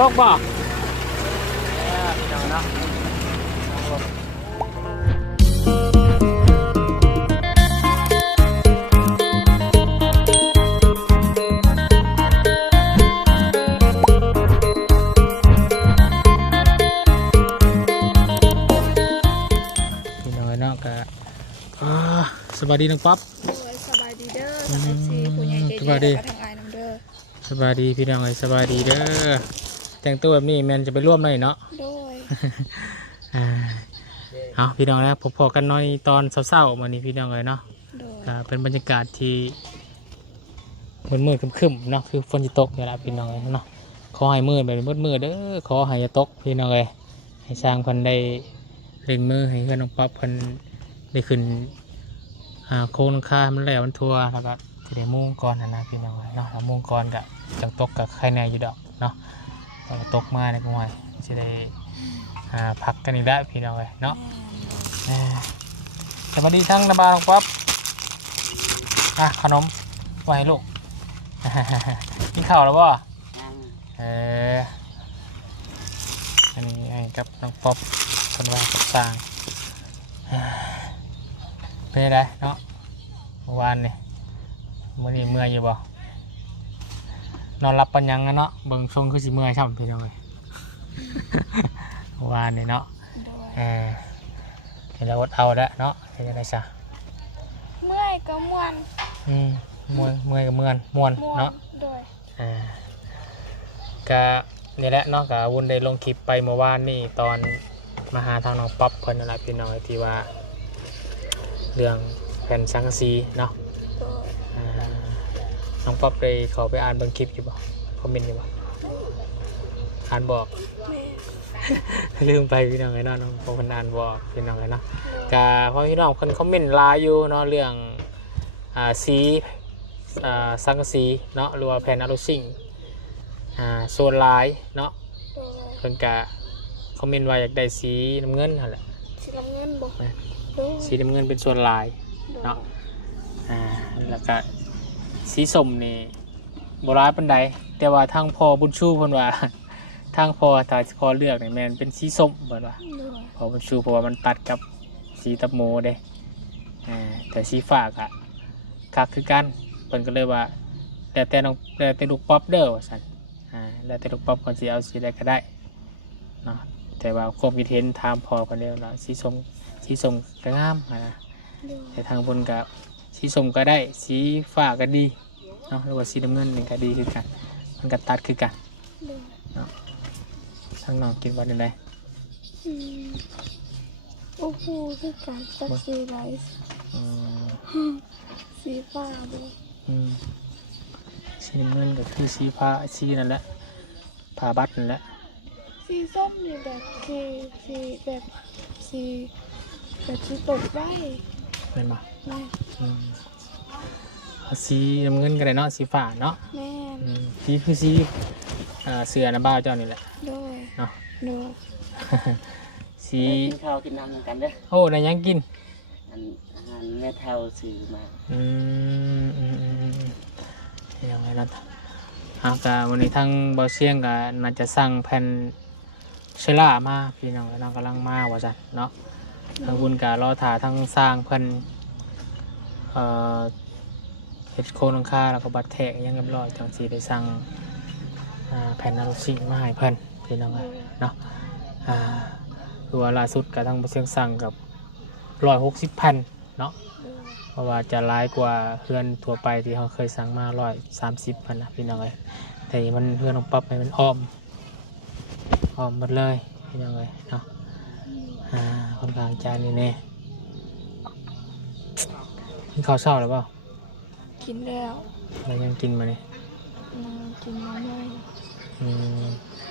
ตกบ่พี่น้องเนาะพี่น้อยเนาะก็สวัสดีน้องป๊อปสบายดีเด้อทาง FC ผู้ใหญ่ใจดีแล้วก็ทางอ้ายน้ำเด้อสบายดีพี่น้องสบายดีเด้อแต่งตัวแบบนี้แมนจะไปร่วมหน่อยเนาะโดยเอาพี่น้องนะพอๆกันหน่อยตอนเช้าๆมานี้พี่น้องเลยเนาะเป็นบรรยากาศที่มืดๆครึ้มๆเนาะคือฝนจะตกนี่แหละพี่น้องเลยเนาะขอให้มืดแบบมืดๆเด้อขอให้จะตกพี่น้องเลยให้สร้างคนได้เล็งมือให้เพื่อนน้องป๊อปคนได้ขึ้นโค้งค่ามันแล้วมันทัวแล้วก็จะได้มุ่งก่อนนะพี่น้องเนาะแล้วมุ่งก่อนกับจังตกกับใครแน่อยู่ดอกเนาะพอตกมาในกรุงไทยจะได้พักกันอีกแล้วพี่น้องเนาะสวัสดีทั้งระบาน้องป๊อปขนมไว้ให้ลูกกินข้าวแล้วป่ะอันนี้ให้กับน้องป๊อปคนว่ากับสร้างเป็นไงเนาะเมื่อวานนี่มื้อนี้เมื่อยอยู่บ่นอนรับปัญญังนะเนาะเบิ่งช่วงคือสิเมื่อยช่ำพี่น้องเลยเมื่อวานนี่เนาะเห็นแล้วอดเอาแล้วเนาะเป็นยังไงซะเมื่อยก็ม่วนเมื่อยก็ม่วนเนาะโดยก็นี่แหละเนาะก็วุ่นได้ลงคลิปไปเมื่อวานนี่ตอนมาหาทางน้องป๊อปเพิ่นนั่นแหละพี่น้องที่ว่าเรื่องแผ่นสังกะสีเนาะน้องป๊อปเลยขอไปอ่านเบิ่งคลิปอยู่บ่คอมเมนต์อยู่บ่อ่านบอกลืมไปพี่น้องไอ้เนาะน้องป๊อปเพิ่นอ่านบอกพี่น้องไอ้เนาะก็เพราะพี่น้องเพิ่นคอมเมนต์หลายอยู่เนาะเรื่องสีสังกะสีเนาะหรือว่าแผ่นอะลูซิ่งโซนลายเนาะเพิ่นก็คอมเมนต์ว่าอยากได้สีน้ำเงินนั่นแหละสีน้ำเงินบ่สีน้ำเงินเป็นส่วนลายเนาะแล้วก็สีส้มนี่โบราณปานใดแต่ว่าทางพอบุญชูเพิ่นว่าทางพอถ้าพอเลือกนี่แม่นเป็นสีส้มเพิ่นว่าพอบุญชูเพราะว่ามันตัดกับสีตับโมเด้แต่สีฟ้าก็คักคือกันเพิ่นก็เลยว่าแล้วแต่ลูกป๊อปเด้อว่าซั่นแล้วแต่ลูกป๊อปเพิ่นสิเอาสีใดก็ได้เนาะแต่ว่าความคิดเห็นถามพอเพิ่นแล้วเนาะสีส้มก็งามนะแต่ทางบนก็สีส้มก็ได้สีฟ้าก็ดีเนาะหรือว่าสีน้ำเงินนี่ก็ดีคือกันมันก็ตัดคือกันเนาะทางน้องคิดว่าได้โอ้โหคือการตัดสีไรสีฟ้าด้วยสีน้ำเงินก็คือสีฟ้าสีนั่นแหละผ้าบัตรนั่นแหละสีส้มนี่แบบคือสีแบบสีตกไว้แม่นบ่ไม่สีน้ำเงินก็ได้เนาะสีฟ้าเนาะแม่สีคือสีเสือน้ำบ้าเจ้านี่แหละด้วยเนาะด้วยสีกินข้าวกินน้ำเหมือนกันเด้อโอ้ได้ยังกินอาหารแม่เท่าซื้อมายังไงนะวันนี้ทั้งเบาเชียงก็น่าจะสั่งแผ่นเชล่ามาพี่น้องน้องกำลังมาว่าจันเนาะทางบุญการอถ่าทั้งสร้างเพิ่นเฮ็ดโครงหลังคาแล้วก็บัดแทกยังเรียบร้อยจังสีได้สั่งแผ่นอะลูซิ่งมาให้เพิ่นพี่น้องเนาะคือว่าล่าสุดกับทางเบาเชียงสั่งกับ160,000เนาะเพราะว่าจะร้ายกว่าเพื่อนทั่วไปที่เขาเคยสั่งมา130,000นะพี่น้องเลยแต่มันเพื่อนของป๊อปให้มันอ้อมหมดเลยพี่น้องเลยเนาะค่อนข้างจานนี่แน่กินข้าวเช้าหรือเปล่ากินแล้วแล้วยังกินมาเนี่ยกินมาเลย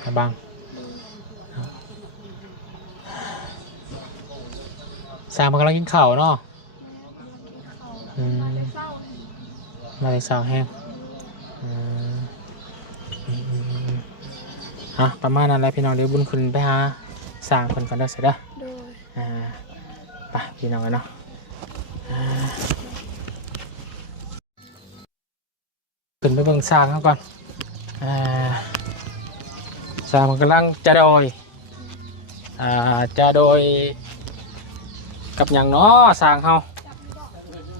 กระบังสามมันกำลังกินข้าวเนาะมาเลยสาวแห้งประมาณนั้นแหละพี่น้องเดี๋ยวบุญคุณไปหาสร้างคนกันได้เสร็จแล้วไปพี่น้องกันเนาะขึ้นไปเบิ่งสร้างเขาก่อน สามกำลังจะโดยจะโดยกับอย่างเนาะสร้างเขา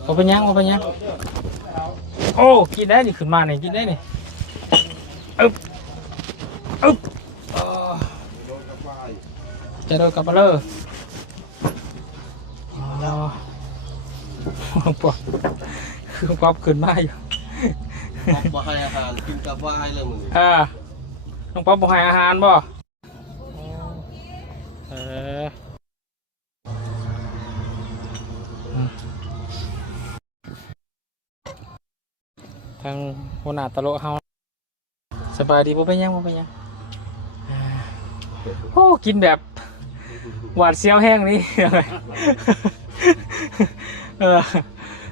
เอาไปยังโอ้กินได้นี่ขึ้นมานี่กินได้นี่อึ๊บจะโดยกับเลยป๊อบคือป๊อบขึ้นมาอยู่ บ่ให้อาหารกินกับว่าให้เลยมึง น้องป๊อบบ่ให้อาหารบ่ทางหัวหน้าตะโลเฮาสบายดีบ่เป็นยังโอ้กินแบบหวาดเสียวแห้งนี่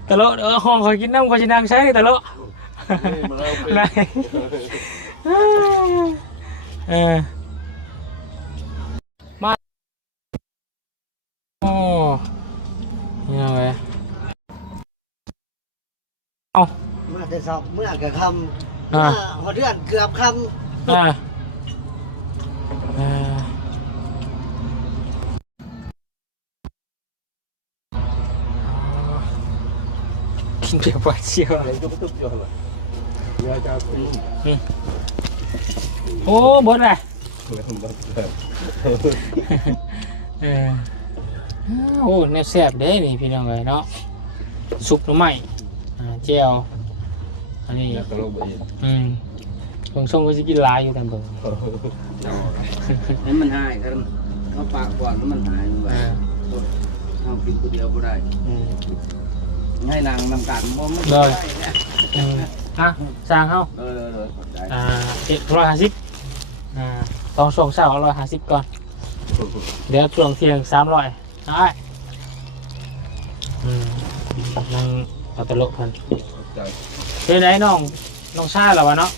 ตะโลห้องคอยกินน้ำคอยชินังใช้ตะโลได้มาโอ้ยังไงเอา เมื่อแต่สอบเมื่อกับคำหัวเดือนเกือบคำกินเดี๋ยวปวดเชียวโอ้บดเลยโอ้แนวแซ่บเด้นี่พี่น้องเลยเนาะซุปหน่อไม้เจียวอันนี้บางช่วงก็จะกินลายอยู่แต่เบิ่ง ให้มันหายกันเขาปากก่อนแล้วมันหายไปเอากินคนเดียวก็ได้ให้นางนำการบ่ไม่ได้สร้างเขา750ต้องส่งเช้า150ก่อนเดี๋ยวช่วงเที่ยง300ได้นั่งเอาตลกพันเป็นไงน้องชายเหรอวะเนาะ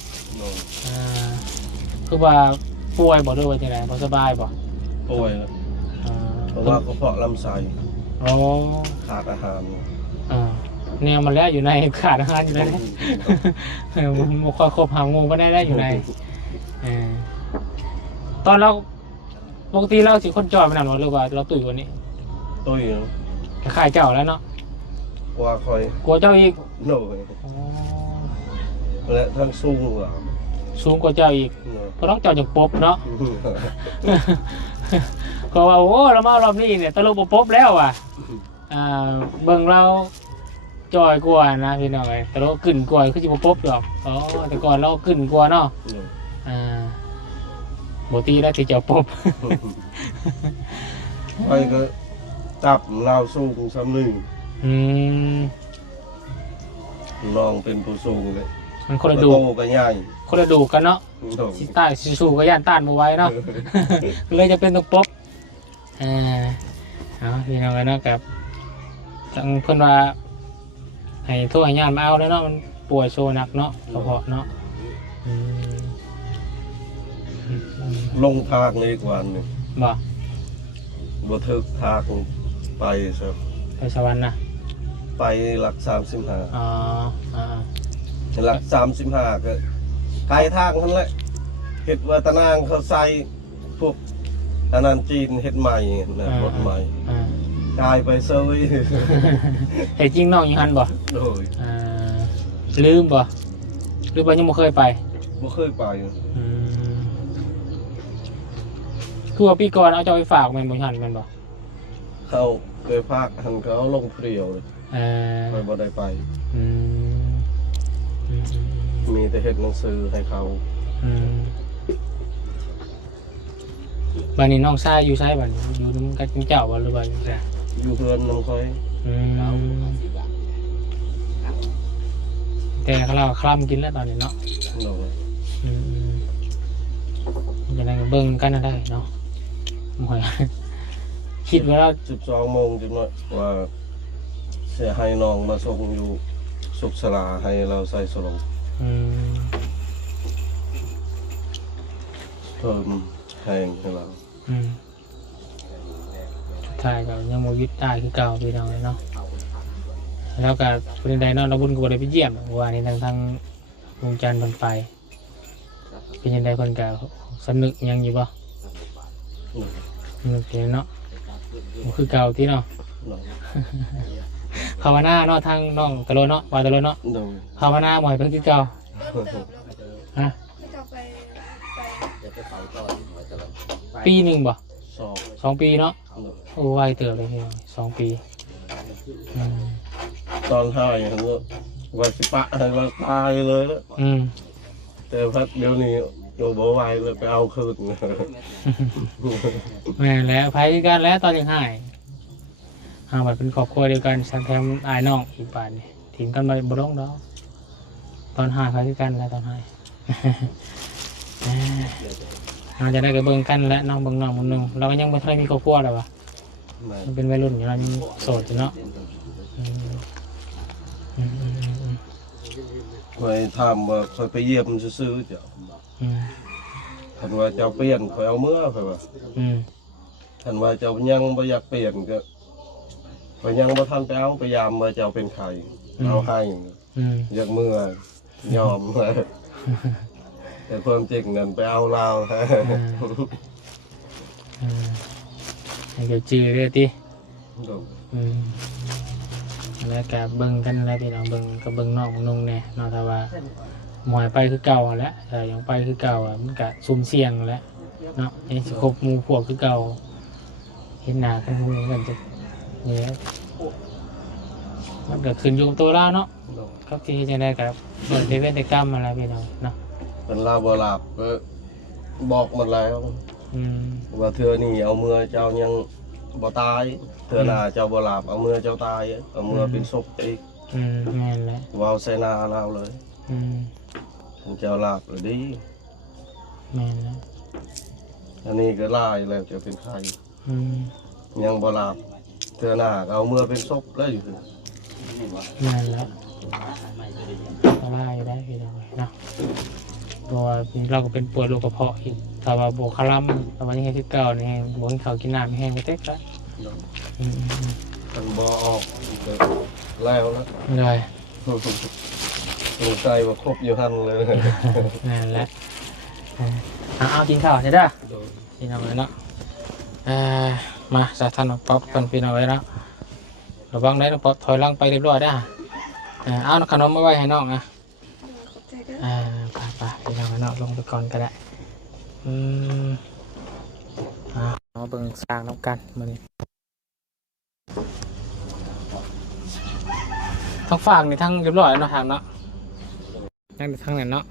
คือว่าป่วยบ่ด้วยว่าที่ไหนบ่สบายบ่ป่วยเพราะว่ากระเพาะลำไส้ขาดอาหารเนี่ยมันแล้วอยู่ในขาดอาหารอยู่ในมันค่อยครบหางูก็ได้อยู่ในตอนเราปกติเราสิคนจอยไปนั่นหรือว่าเราตุ๋ยกว่านี้ตุ๋ยขายเจ้าแล้วเนาะกลัวคอยกลัวเจ้าอีกโน่และทั้งสูงกว่าเจ้าอีกเพราะต้องเจ้าจังป๊บเนาะก็ว่าโอ้เรามารอบนี้เนี่ยตลกป๊บแล้วอ่ะเบิ่งเราจอยกว่านะพี่น้องแต่เราขึ้นกว่าคือจิบป๊บหรอกแต่ก่อนเราขึ้นกว่าเนาะปกติแล้วที่จะป๊บไปก็จับเราสูงซ้ำหนึ่งลองเป็นผู้สูงเลยมันคนละดูกันใหญ่คนละดูกันเนาะสิต้าสิสูก็ย่านต้านมาไว้เนาะเลยจะเป็นต้องป๊บพี่น้องกันเนาะกับจังเพิ่นว่าให้โทรให้ญาติมาเอาแล้วเนาะมันป่วยโซหนักเนาะกระเพาะเนาะลงทางเลยกว่านึงบ่ทึกทางไปครับไปสวรรค์นะไปหลัก35หลัก35ก็ไกลทางนั่นแหละเฮ็ดวัฒนางเขาใส่พวกอันนั้นจีนเฮ็ดใหม่นะรถใหม่กลายไปเซยเห็นจริงน้องยังหันบ่โดยลืมบ่หรือว่ายังไม่เคยไปไปคือว่าปีก่อนเอาเจ้าไปฝากแม่นบ่หันแม่นบ่เขาไปฝากหันเขาลงเปรี้ยวเลยไปบ่ได้ไปมีแต่เฮ็ดหนังสือให้เขาบัดนี้น้องชายอยู่ไสบัดอยู่นำกับเจ้าบ่หรือว่าอยู่ไสอยู่เพื่อนน้ำค่อยแต่เราคล่ำกินแล้วตอนนี้เนาะจะได้เบิ่งกันได้เนาะคิดว่าเรา12 โมงจุดหน่อยว่าเสียให้น้องมาส่งอยู่สุขศาลาให้เราใส่สลงเพิ่มแห้งให้เราใช่ก็ยังโมยึดได้คือเก่าพี่น้องเลยเนาะแล้วก็เป็นใดเนาะเราบุญกูได้ไปเยี่ยมว่าในทางวงจันทร์บนไป เป็นยังไงเพิ่นก็สำนึกยังอยู่บ่นึกอยู่เนาะบ่คือเก่าที่เนาะ ภาวนาเนาะทางน้องตะโลเนาะว่าตะโลเนาะ โดย ภาวนาบ่ให้เพิ่นคือเก่า เริ่มเติบแล้ว ฮะ ไม่ต้องไป ปีหนึงบ่ สอบ 2 ปีเนาะ โดย โอ้ไวเติบเลยพี่น้อง2 ปีอืม ตอนถ่ายเห็นว่าวันสิปะให้ว่าตายเลยแล้ว อืม แต่พักเดี๋ยวนี้โยบไหวเลยไปเอาคืน แม่นแล้วภัยคือกันแล้วตอนยังหายหาบัดเป็นครอบครัวเดียวกันสังแถมอายน้องอีกบาดนี่ทิ้งกันมาบ่ลงดอกตอนหายภัยคือกันแล้วตอนหาย เราจะได้ไปเบิ่งกันและน้องเบิ่งน้องเบิ่งนึงเราก็ยังบ่ทันมีครอบครัวแล้ววะมันเป็นวัยรุ่นอยู่เรายังโสดอยู่เนาะอืมอืมอืมอืม คอยถามว่าคอยไปเยี่ยมซื้อๆเจ้า อืม ท่านว่าเจ้าเปลี่ยนคอยเอาเมื่อคอยว่า อืม ท่านว่าเจ้ายังบ่อยากเปลี่ยนก็คอยยังบ่ทันไปเอาพยายามว่าเจ้าเป็นใครเอาให้ อืม อยากเมื่อยอม แต่ความจริงนั่นไปเอาเรา อืมให้เดี๋ยวจื้อเลยติอืมแล้วก็เบิ่งกันแล้วพี่น้องเบิ่งก็เบิ่งน้องเบิ่งนุ่งแน่เนาะถ้าว่าหมอยไปคือเก่าแหล้วแต่ยังไปคือเก่าอ่ะมันก็ซุ่มเสี่ยงแหล้วเนาะยังสิคบหมู่พวกคือเก่าเห็นหน้ากันหมู่กันจะเนี่ยมันก็ขึ้นอยู่กับตัวเราเนาะครับที่จะได้กับเปิดเวทกรรมอะไรพี่น้องเนาะ เป็นลาบ่หลับก็บอกหมดแล้ว อืม ว่าเธอนี่เอาเมื่อเจ้ายังบ่ตายเธอหน้าเจ้าบ่หลับเอาเมื่อเจ้าตายเอาเมื่อเป็นศพอีก อืมแม่นแหละ วาวใส่หน้าเราเลย อืม เจ้าหลับเลยดี แม่นแหละ อันนี้ก็ลายแล้วจะเป็นใคร อืม ยังบ่หลับเธอหน้าเอาเมื่อเป็นศพเลยอยู่ แม่นแหละก็ไล่ได้พี่น้องเนาะตัวเราก็เป็นปวดโรคกระเพาะอีกถ้าว่าบวกคารัมถ้าว่ายังไงที่เก่าเนี่ยบวกเขาวกินน้ำแห้งไปเต็กแล้วอืม มันบ่ออกแล้วนะ เลย สงสัยว่าครบอยู่หันเลย นั่นแหละเอากินข้าวใช่ไหมพี่น้องเลยเนาะมาสาธารณป๊อปกันพี่น้องเลยเนาะระวังได้น้องป๊อปถอยหลังไปเรียบร้อยได้เอาขนมมาไว้ให้น้องนะ ใจก็ ไปพี่น้องเลยเนาะลงไปก่อนก็ได้เอาเบิ่งสร้างน้ำกันมานี่ทั้งฝั่งนี่ทั้งเรียบร้อยแล้วเนาะทางเนาะทั้งนั้นเนาะ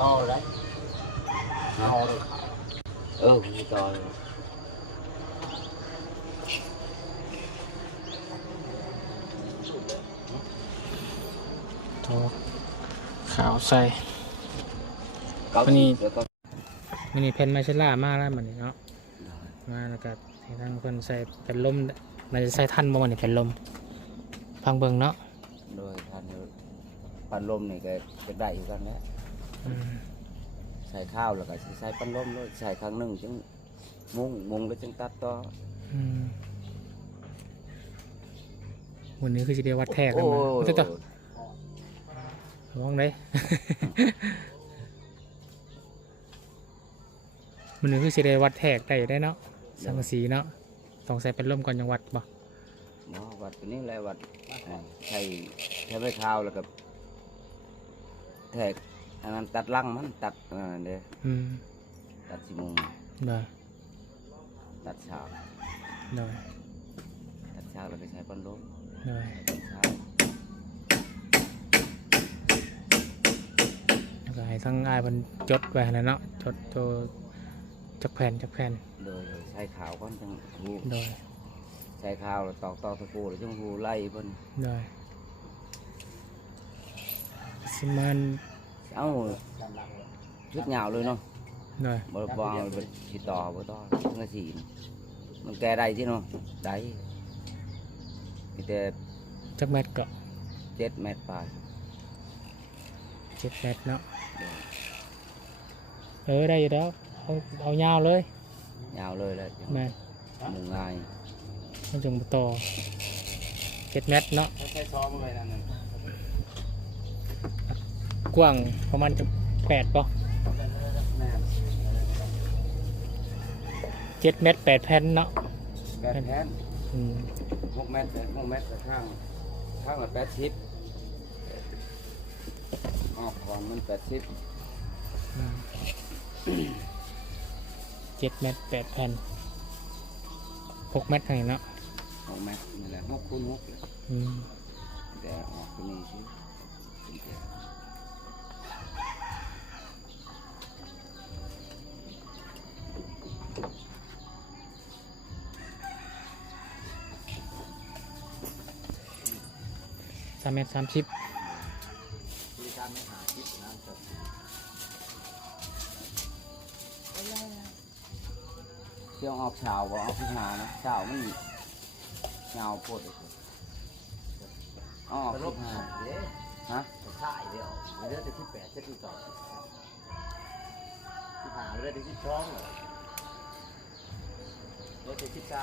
ต่อได้เอาเลยมีต่อเลย โถขาวใส่วันนี้เพนมาเชล่ามากแล้วมันนี่เนาะมาแล้วก็ให้ทางเพิ่นใส่เป็นลมมันจะใส่ทันบ่มันนี่เป็นลมฟังเบิ่งเนาะ โดยพันปันลมนี่ก็จะได้อยู่กันแล้ว อืม ใส่ข้าวแล้วก็ใส่ปันลมด้วยใส่ครั้งหนึ่งจึงมุงแล้วจึงตัดต่อ อืมวันนี้คือสิได้วัดแท้กัน โอ้ มาเจ้าระวังเด้ มันนึงคือสิได้วัดแทกได้เนาะสังกะสีเนาะต้องใส่เป็นร่มก่อนยังวัดบ่ วัดตัวนี้แหละวัดใส่ไม่ข้าวแล้วก็แทกอันนั้นตัดลังมันตัดเด้ อืม ตัดสิมุง ได้ ตัดเช้า ได้ ตัดเช้าแล้วก็ใช้ปันลม ได้ ตัดเช้า แล้วก็ให้ทั้งอ้ายมันจดไว้นะเนาะจดตัวจักแผ่น โดยใส่ขาวก่อนจังหู โดย ใส่ข้าวแล้วตอกตะปูแล้วจังหูไล่เพิ่น ได้สิมัน เอ้าชุดยาวเลยเนาะ ได้ บ่เอาไปสิต่อบ่ต่อทั้งกระสีมันแก้ได้ที่เนาะได้มีแต่ จักแมตรก็ 7 เมตรไป 7 เมตรเนาะได้อยู่แล้วเอายาวเลย ยาวเลยแหละ แม่น มุงง่าย มันจึงบ่ต่อ7 เมตรเนาะ ใช้ซ้อมไว้นั่น กว้างประมาณจะ8ป่ะ แม่น 7 เมตร 8 แผ่นเนาะ 8 แผ่น อืม 6 เมตร6 เมตรข้างละ80ออกก่อนมัน80 7 เมตร 8 แผ่น6 เมตรเท่านี้เนาะ 6 เมตรนี่แหละ6 คูณ 6เลย อืม แต่ออกตัวนี้สิ3 เมตร 30 มีการไม่หาคิดนะครับเที่ยวออกเช้าบ่ออกพิจารณานะเช้ามันเงาโพดเลยออกพิจารณาฮะ ใช่เดี๋ยวเรื่องที่8จะที่2ที่หาเรื่องที่2เลยเรื่องที่3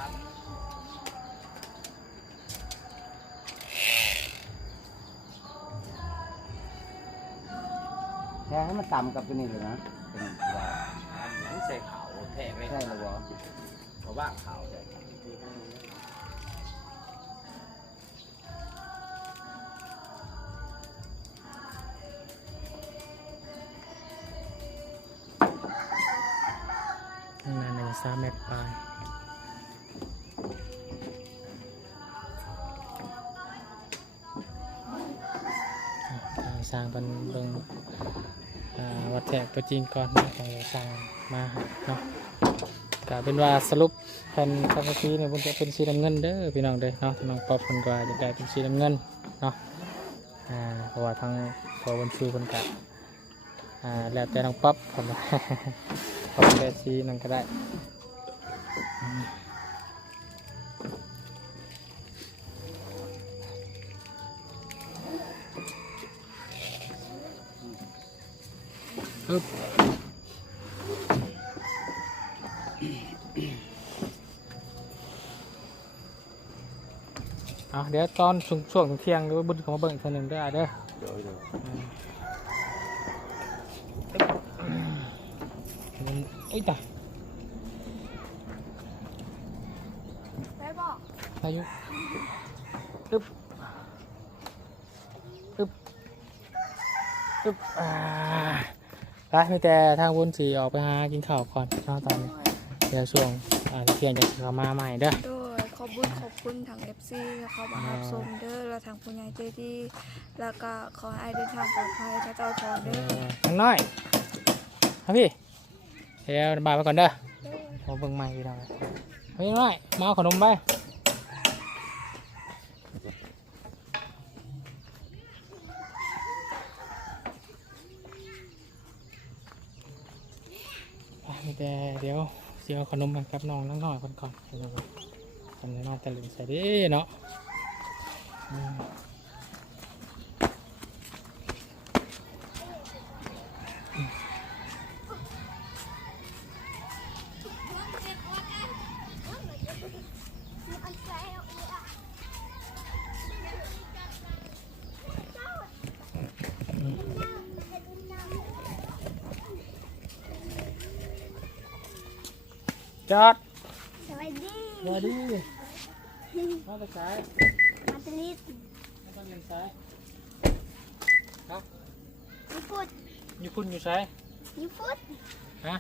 แค่ให้มันต่ำกับตัวนี้เลยนะเป็นว่า อันนั้นใส่ขาวแทกเลย ใช่หรือเปล่า เพราะว่าขาวใส่ ข้างในน่าจะ3 เมตรปลายสร้างเป็นเบิ่งวัดแทกตัวจริงก่อนนะแต่สร้างมาเนาะก็เป็นว่าสรุปแผ่นสังกะสีเนี่ยมันจะเป็นสีน้ำเงินเด้อพี่น้องเด้อเนาะน้องป๊อปคนก็จะได้เป็นสีน้ำเงินเนาะเพราะว่าทางพอวันชูคนกัดแล้วแต่น้องป๊อปคนละ ป๊อปแต่สีนั่นก็ได้ปึ๊บเดี๋ยวตอนช่วงเที่ยงเดี๋ยวบุญของมาเบิ่งอีกทีหนึ่งได้เด้อ เดี๋ยว เอ้ยตาย ได้บอก อายุอึ๊บอึ๊บอึ๊บไปมีแต่ทางบุญสีออกไปหากินข้าวก่อนเนาะตอนนี้เดี๋ยวช่วงเที่ยงจะเข้ามาใหม่เด้อ โดยขอบคุณทาง FC แล้วเขามารับชมเด้อแล้วทางผู้ใหญ่ใจดีแล้วก็ขอให้เดินทางปลอดภัยถ้าเจ้าทอนเด้อ ทางน้อยครับพี่เดี๋ยวบ่ายไปก่อนเด้อผมเบิ่งใหม่พี่น้องพี่น้อยมาเอาขนมไปมีแต่เดี๋ยวเอาขนมมากับน้องน้อยคนก่อนพี่น้องทำน้องตะลึงใส่ดิเนาะจอด สวัสดี สวัสดีมาตะสาย มาตลิด มาตะลึงสายครับ ญี่ปุ่น อยู่คุณอยู่สาย ญี่ปุ่น ฮะ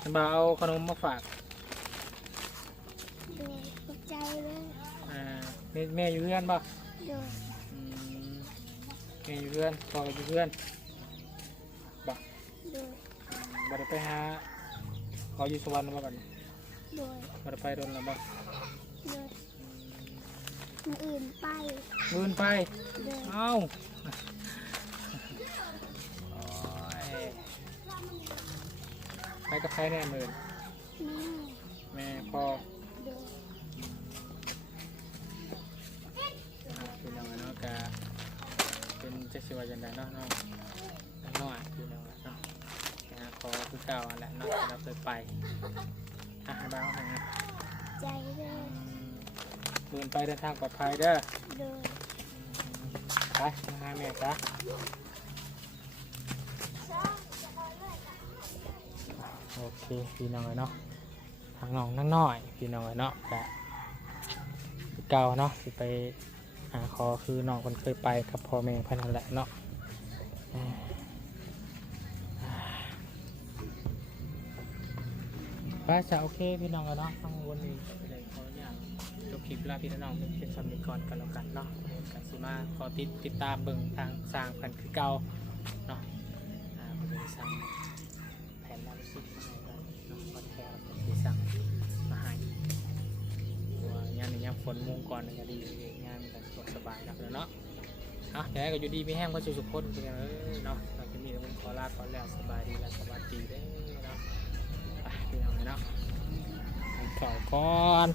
จะมาเอาขนมมาฝาก โดยขอบใจเลย แม่อยู่เพื่อนป่ะ โดย แม่อยู่เพื่อนพ่อก็อยู่เพื่อนบ่ โดย บ่ได้ไปหาเขาอยู่สวรรค์มาก่อน โดย บ่ได้ไปโดนแล้วบ่ โดยคนอื่นไป เงินไป โดย เอ้าไปกับใครแน่หมื่น แม่ แม่พ่อ โดย พี่น้องเนาะกะเป็นเจ้าชิวาจันดาเนาะน้องน้อยพี่น้องเนาะขอคือเก่าแหละเนาะเราเคยไปบ้านเขา ใจเลย เดินไปเดินทางปลอดภัยเด้อ โดย ไปมาหาแม่จ้ะโอเคพี่น้องเนาะทางน้องนั่งน้อยพี่น้องเนาะกะเก่าเนาะสิไปหาคอคือน้องคนเคยไปกับพ่อแม่เพื่อนนั่นแหละเนาะไปจะโอเคพี่น้องเนาะต้องวนนี้เลยขออนุญาตจบคลิปลาพี่น้องเป็นสำนึกก่อนกันแล้วกันเนาะกันสิมาขอติดตามเบิ่งทางสร้างกันคือเก่าเนาะผมจะสร้างแผนล่าสุดมาให้กันเนาะคอนแทคที่สั่งมาให้ว่างานนี้ยังฝนมุงก่อนก็ดีงานกันสบายแล้วเนาะเดี๋ยวก็อยู่ดีมีแห้งก็สุขคนเป็นกันเนาะเราจะมีแต่มึงขอลาขอแล้วสบายดีและสบายดีเด้อเนาะไปพี่น้องเนาะขอก่อน